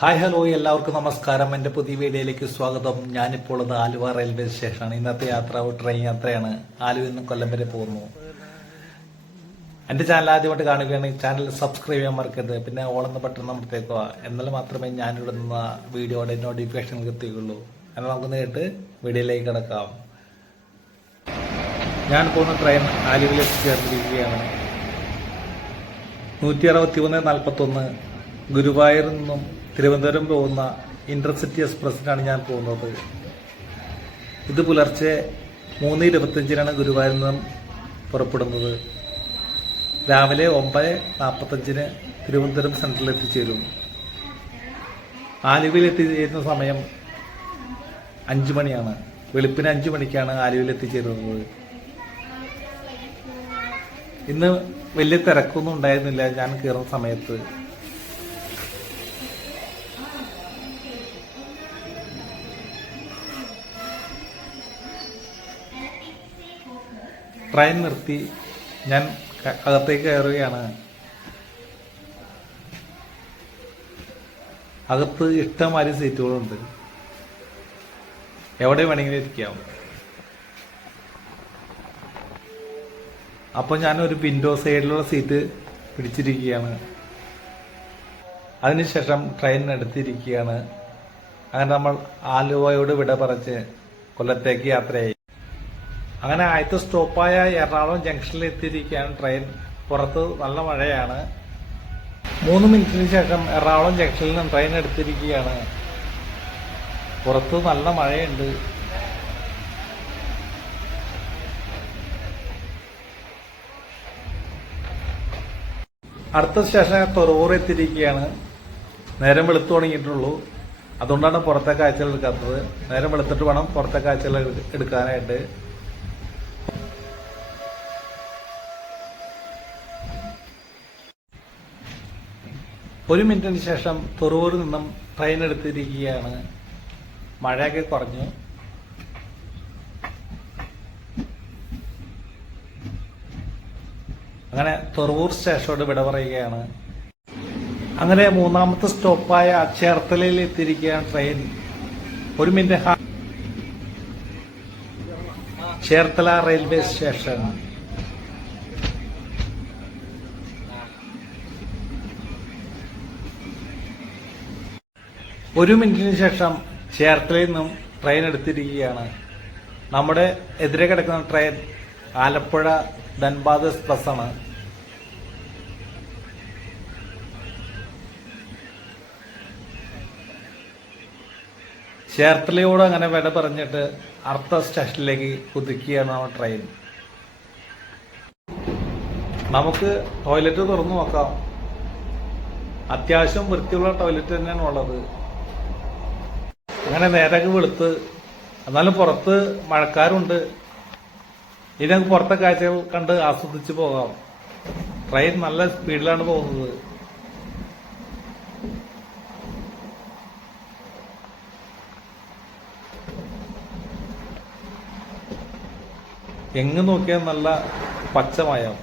Hi hello എല്ലാവർക്കും നമസ്കാരം. എന്റെ പുതിയ വീഡിയോയിലേക്ക് സ്വാഗതം. ഞാനിപ്പോൾ ഉള്ളത് ആലുവ റെയിൽവേ സ്റ്റേഷനാണ്. ഇന്നത്തെ യാത്ര ട്രെയിൻ യാത്രയാണ്. ആലുവയിൽ നിന്ന് കൊല്ലം വരെ പോകുന്നു. എന്റെ ചാനൽ ആദ്യമായിട്ട് കാണുകയാണെങ്കിൽ ചാനൽ സബ്സ്ക്രൈബ് ചെയ്യാൻ മറക്കരുത്. പിന്നെ ഓളെന്ന ബട്ടൺ നമ്പത്തേക്കുക എന്നാൽ മാത്രമേ ഞാനിടുന്ന വീഡിയോയുടെ നോട്ടിഫിക്കേഷൻ എത്തിയുള്ളൂ. എന്നാൽ നമുക്ക് നേരിട്ട് വീഡിയോയിലേക്ക് കിടക്കാം. ഞാൻ പോകുന്ന ട്രെയിൻ ആലുവയിലേക്ക് ചേർന്നിരിക്കുകയാണ്. നൂറ്റി അറുപത്തി ഒന്ന് നാൽപ്പത്തി ഒന്ന് ഗുരുവായൂരിൽ നിന്നും തിരുവനന്തപുരം പോകുന്ന ഇന്റർസിറ്റി എക്സ്പ്രസ്സിനാണ് ഞാൻ പോകുന്നത്. ഇത് പുലർച്ചെ മൂന്ന് ഇരുപത്തഞ്ചിനാണ് ഗുരുവായൂരിൽ നിന്നും പുറപ്പെടുന്നത്. രാവിലെ ഒമ്പത് നാൽപ്പത്തഞ്ചിന് തിരുവനന്തപുരം സെൻട്രലിൽ എത്തിച്ചേരും. ആലുവയിൽ എത്തിച്ചേരുന്ന സമയം അഞ്ചു മണിയാണ്. വെളുപ്പിന് അഞ്ചു മണിക്കാണ് ആലുവയിൽ എത്തിച്ചേരുന്നത്. ഇന്ന് വലിയ തിരക്കൊന്നും ഉണ്ടായിരുന്നില്ല. ഞാൻ കയറുന്ന സമയത്ത് ട്രെയിൻ നിർത്തി ഞാൻ അകത്തേക്ക് കയറുകയാണ്. അകത്ത് ഇഷ്ടമാതിരി സീറ്റുകളുണ്ട്. എവിടെ വേണമെങ്കിലും ഇരിക്കാം. അപ്പോൾ ഒരു വിൻഡോ സൈഡിലുള്ള സീറ്റ് പിടിച്ചിരിക്കുകയാണ്. അതിനുശേഷം ട്രെയിൻ എടുത്തിരിക്കുകയാണ്. അങ്ങനെ നമ്മൾ ആലുവയോട് വിട പറച്ച് കൊല്ലത്തേക്ക് യാത്രയായി. അങ്ങനെ ആദ്യത്തെ സ്റ്റോപ്പായ എറണാകുളം ജംഗ്ഷനിൽ എത്തിയിരിക്കുകയാണ് ട്രെയിൻ. പുറത്ത് നല്ല മഴയാണ്. മൂന്ന് മിനിറ്റിന് ശേഷം എറണാകുളം ജംഗ്ഷനിൽ നിന്ന് ട്രെയിൻ എടുത്തിരിക്കുകയാണ്. പുറത്ത് നല്ല മഴയുണ്ട്. അടുത്ത സ്റ്റേഷൻ തൊറവൂർ എത്തിയിരിക്കുകയാണ്. നേരം വെളുത്തു തുടങ്ങിയിട്ടുള്ളൂ. അതുകൊണ്ടാണ് പുറത്തെ കാഴ്ചകൾ എടുക്കാത്തത്. നേരം വെളുത്തിട്ട് വേണം പുറത്തെ കാഴ്ചകൾ എടുക്കാനായിട്ട്. ഒരു മിനിറ്റിന് ശേഷം തുറവൂർ നിന്നും ട്രെയിൻ എടുത്തിരിക്കുകയാണ്. മഴയൊക്കെ കുറഞ്ഞു. അങ്ങനെ തുറവൂർ സ്റ്റേഷനോട് വിട പറയുകയാണ്. അങ്ങനെ മൂന്നാമത്തെ സ്റ്റോപ്പായ ചേർത്തലയിൽ എത്തിയിരിക്കുകയാണ് ട്രെയിൻ ഒരു മിനിറ്റ് ചേർത്തല റെയിൽവേ സ്റ്റേഷൻ ഒരു മിനിറ്റിന് ശേഷം ചേർത്തലയിൽ നിന്നും ട്രെയിൻ എടുത്തിരിക്കുകയാണ്. നമ്മുടെ എതിരെ കിടക്കുന്ന ട്രെയിൻ ആലപ്പുഴ ധൻബാദ് എക്സ്പ്രസ് ആണ്. ചേർത്തലയോട് അങ്ങനെ വിട പറഞ്ഞിട്ട് അർത്ഥ സ്റ്റേഷനിലേക്ക് കുതിക്കുകയാണ് ആ ട്രെയിൻ നമുക്ക് ടോയ്ലറ്റ് തുറന്നു നോക്കാം. അത്യാവശ്യം വൃത്തിയുള്ള ടോയ്ലറ്റ് തന്നെയാണ് ഉള്ളത്. അങ്ങനെ നേരൊക്കെ വെളുത്ത്. എന്നാലും പുറത്ത് മഴക്കാരുണ്ട്. ഇനി നമുക്ക് പുറത്തെ കാഴ്ചകൾ കണ്ട് ആസ്വദിച്ച് പോകാം. ട്രെയിൻ നല്ല സ്പീഡിലാണ് പോകുന്നത്. എങ്ങ് നോക്കിയാൽ നല്ല പച്ചമയം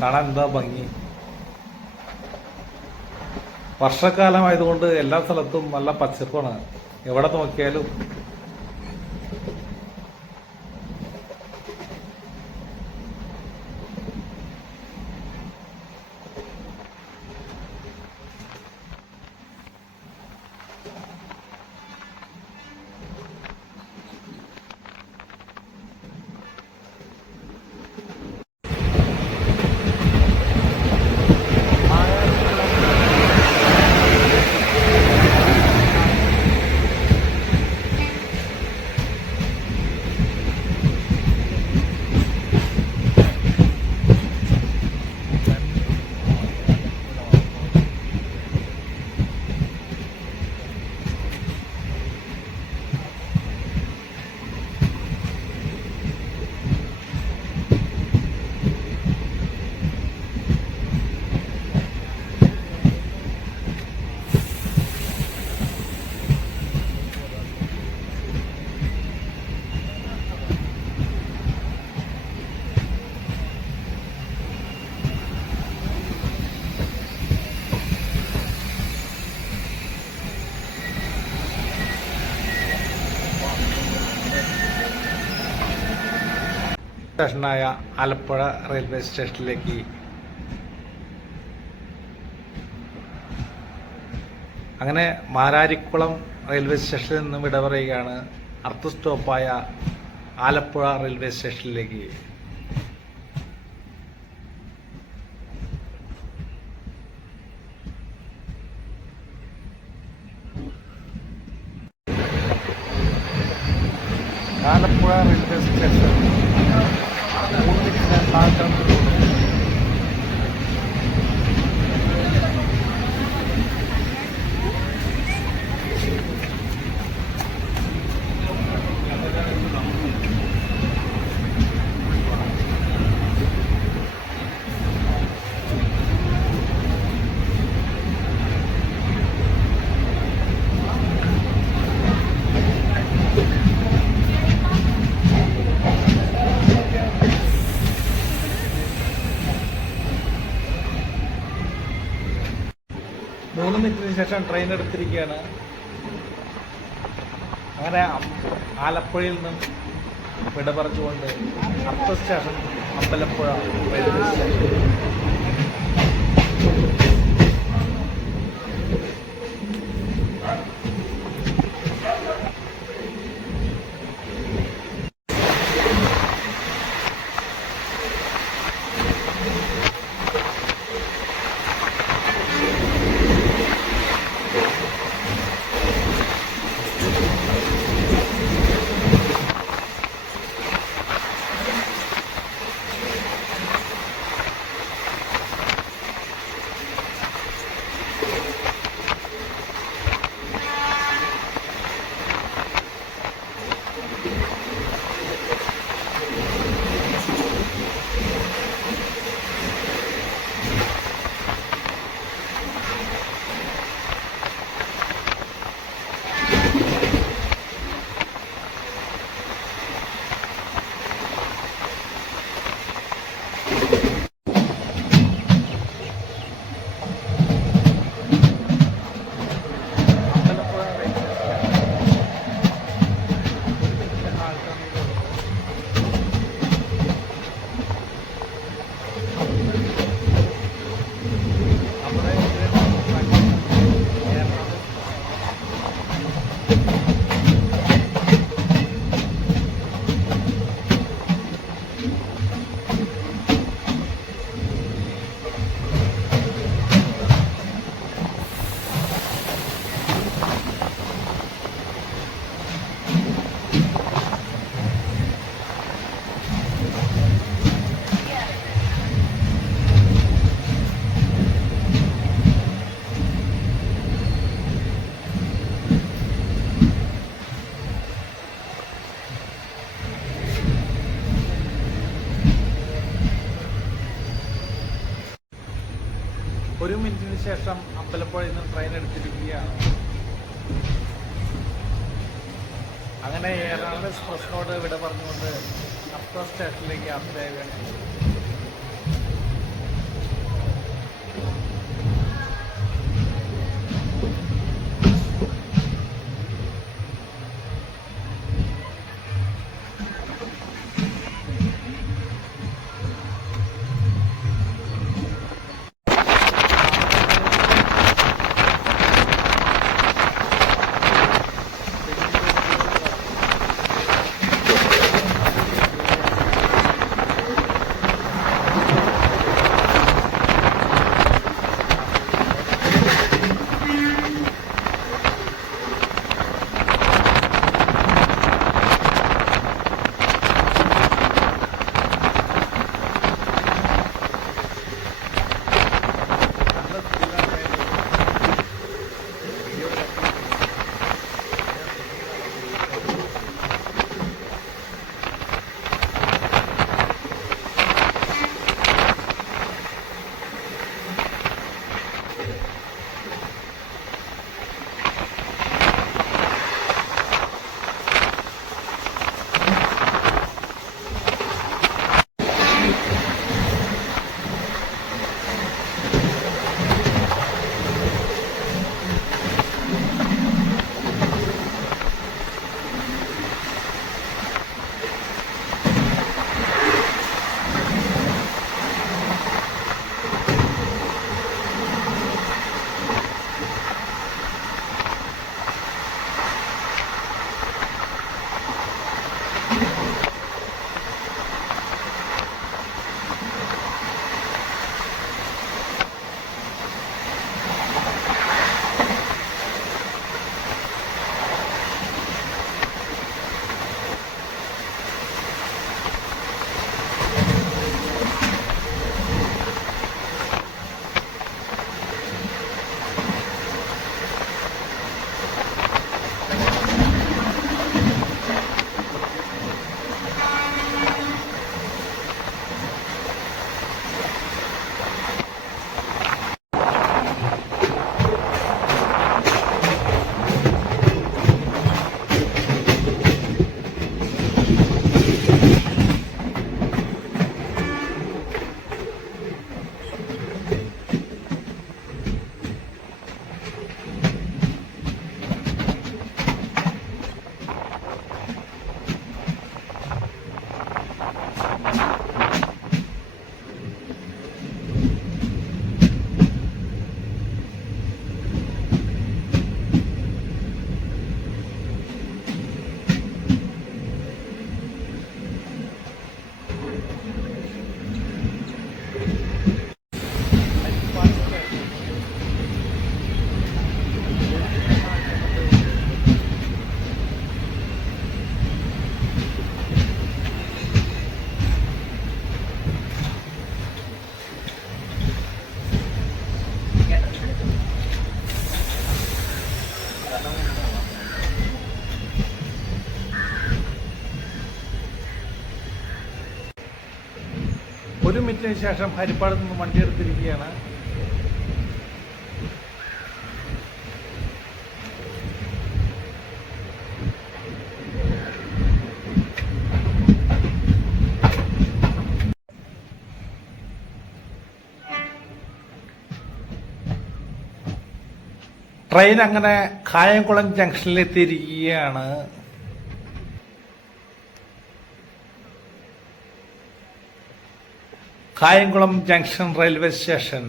കാണാൻ എന്താ ഭംഗി? വർഷക്കാലമായതുകൊണ്ട് എല്ലാ സ്ഥലത്തും നല്ല പച്ചപ്പാണ്. എവിടെ നോക്കിയാലും സ്റ്റേഷനായ ആലപ്പുഴ റെയിൽവേ സ്റ്റേഷനിലേക്ക്. അങ്ങനെ മാരാരിക്കുളം റെയിൽവേ സ്റ്റേഷനിൽ നിന്നും വിട പറയുകയാണ് അടുത്ത സ്റ്റോപ്പായ ആലപ്പുഴ റെയിൽവേ സ്റ്റേഷനിലേക്ക്. Alappuzha railway station. 看发生。മിനിറ്റിന് ശേഷം ട്രെയിൻ എടുത്തിരിക്കുകയാണ് അങ്ങനെ ആലപ്പുഴയിൽ നിന്നും വിട പറഞ്ഞുകൊണ്ട് അടുത്ത സ്റ്റേഷൻ അമ്പലപ്പുഴ ശേഷം അമ്പലപ്പുഴയിൽ നിന്ന് ട്രെയിൻ എടുത്തിരിക്കുകയാണ്. അങ്ങനെ എറണാകുളം എക്സ്പ്രസിനോട് വിട പറഞ്ഞുകൊണ്ട് അടുത്ത സ്റ്റേഷനിലേക്ക് യാത്രയാവുകയാണ് ഒരു മിനിറ്റിന് ശേഷം ഹരിപ്പാട് നിന്ന് വണ്ടി എടുത്തിരിക്കുകയാണ്. ട്രെയിൻ അങ്ങനെ Kayamkulam ജംഗ്ഷനിലെത്തിയിരിക്കുകയാണ്. Kayamkulam junction railway station.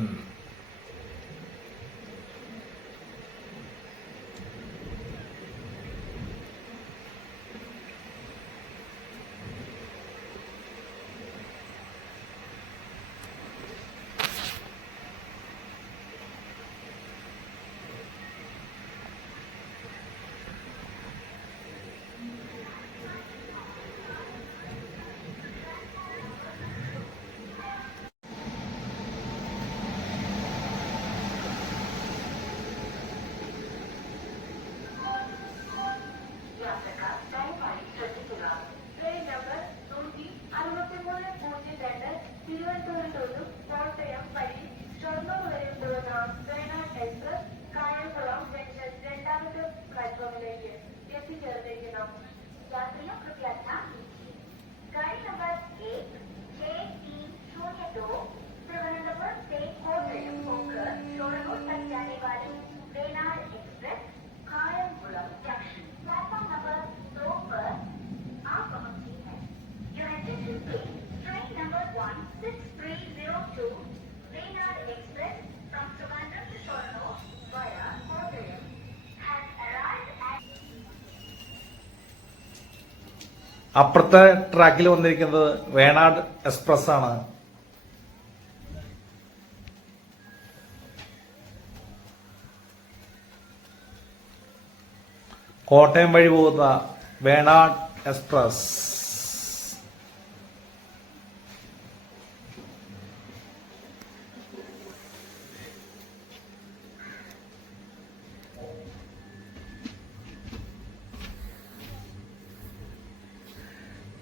അപ്പുറത്തെ ട്രാക്കിൽ വന്നിരിക്കുന്നത് വേണാട് എക്സ്പ്രസ് ആണ് കോട്ടയം വഴി പോകുന്ന വേണാട് എക്സ്പ്രസ്.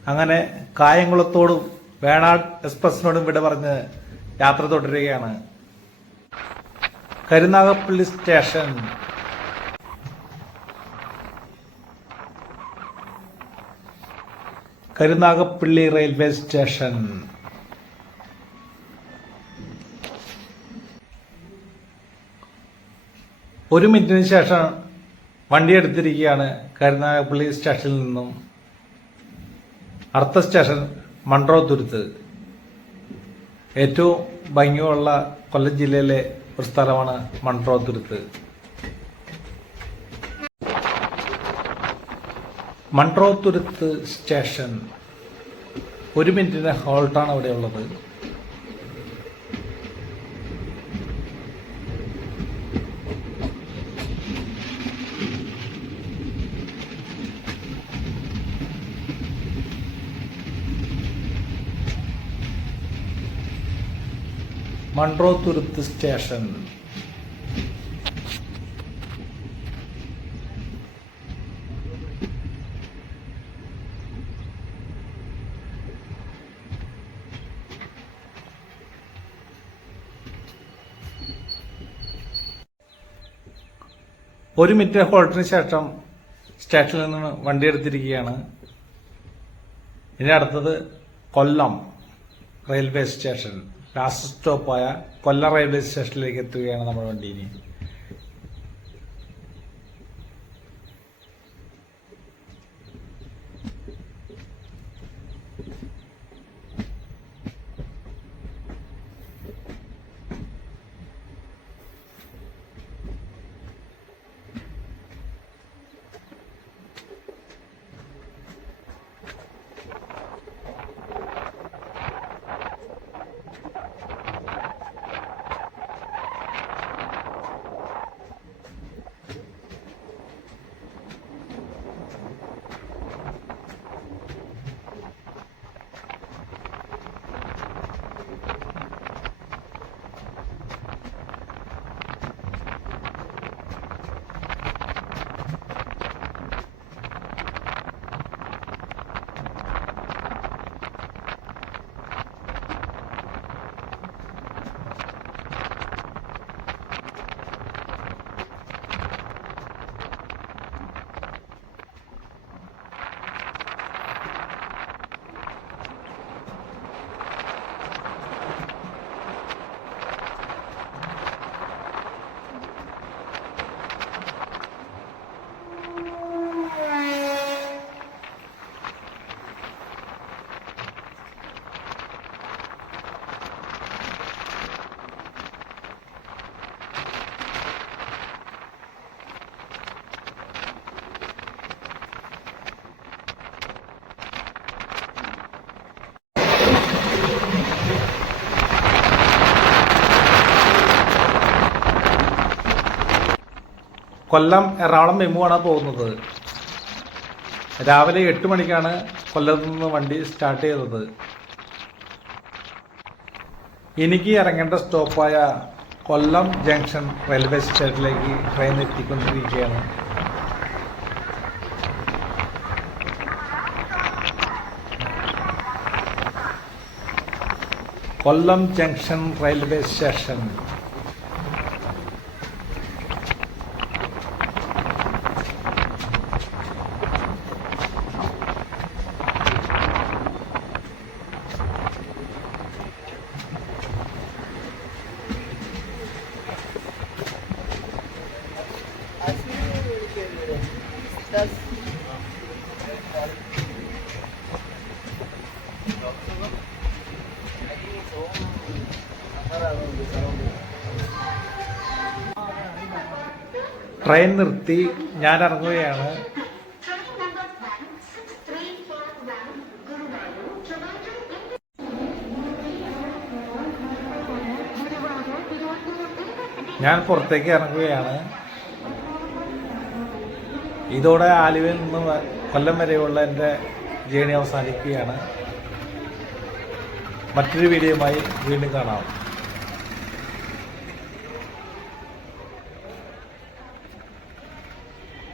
അങ്ങനെ കായംകുളത്തോടും വേണാട് എക്സ്പ്രസിനോടും വിട പറഞ്ഞ് യാത്ര തുടരുകയാണ്. Karunagappally station. Karunagappally railway station. ഒരു മിനിറ്റിന് ശേഷം വണ്ടി എടുത്തിരിക്കുകയാണ് കരുനാഗപ്പള്ളി സ്റ്റേഷനിൽ നിന്നും. അടുത്ത സ്റ്റേഷൻ മൺട്രോത്തുരുത്ത് ഏറ്റവും ഭംഗിയുള്ള കൊല്ലം ജില്ലയിലെ ഒരു സ്ഥലമാണ് മൺട്രോത്തുരുത്ത് മൺട്രോത്തുരുത്ത് സ്റ്റേഷൻ ഒരു മിനിറ്റിന് ഹോൾട്ടാണ് ഇവിടെ ഉള്ളത് മൺട്രോത്തുരുത്ത് സ്റ്റേഷൻ. ഒരു മിനിറ്റ് ഹോൾട്ടിന് ശേഷം സ്റ്റേഷനിൽ നിന്ന് വണ്ടി എടുത്തിരിക്കുകയാണ്. ഇനി അടുത്തത് കൊല്ലം റെയിൽവേ സ്റ്റേഷൻ. ലാസ്റ്റ് സ്റ്റോപ്പായ കൊല്ലം റെയിൽവേ സ്റ്റേഷനിലേക്ക് എത്തുകയാണ് നമ്മുടെ വണ്ടി ഇനി. കൊല്ലം എറണാകുളം മെമുവാണ് പോകുന്നത്? രാവിലെ എട്ട് മണിക്കാണ് കൊല്ലത്ത് നിന്ന് വണ്ടി സ്റ്റാർട്ട് ചെയ്തത്. എനിക്ക് ഇറങ്ങേണ്ട സ്റ്റോപ്പായ കൊല്ലം ജംഗ്ഷൻ റെയിൽവേ സ്റ്റേഷനിലേക്ക് ട്രെയിൻ എത്തിക്കൊണ്ടിരിക്കുകയാണ്. Kollam junction railway station train നിർത്തി ഞാൻ ഇറങ്ങുകയാണ്. ഞാൻ പുറത്തേക്ക് ഇറങ്ങുകയാണ്. ഇതോടെ ആലുവയിൽ നിന്ന് കൊല്ലം വരെയുള്ള എന്റെ ജേണി അവസാനിക്കുകയാണ്. മറ്റൊരു വീഡിയോയുമായി വീണ്ടും കാണാം.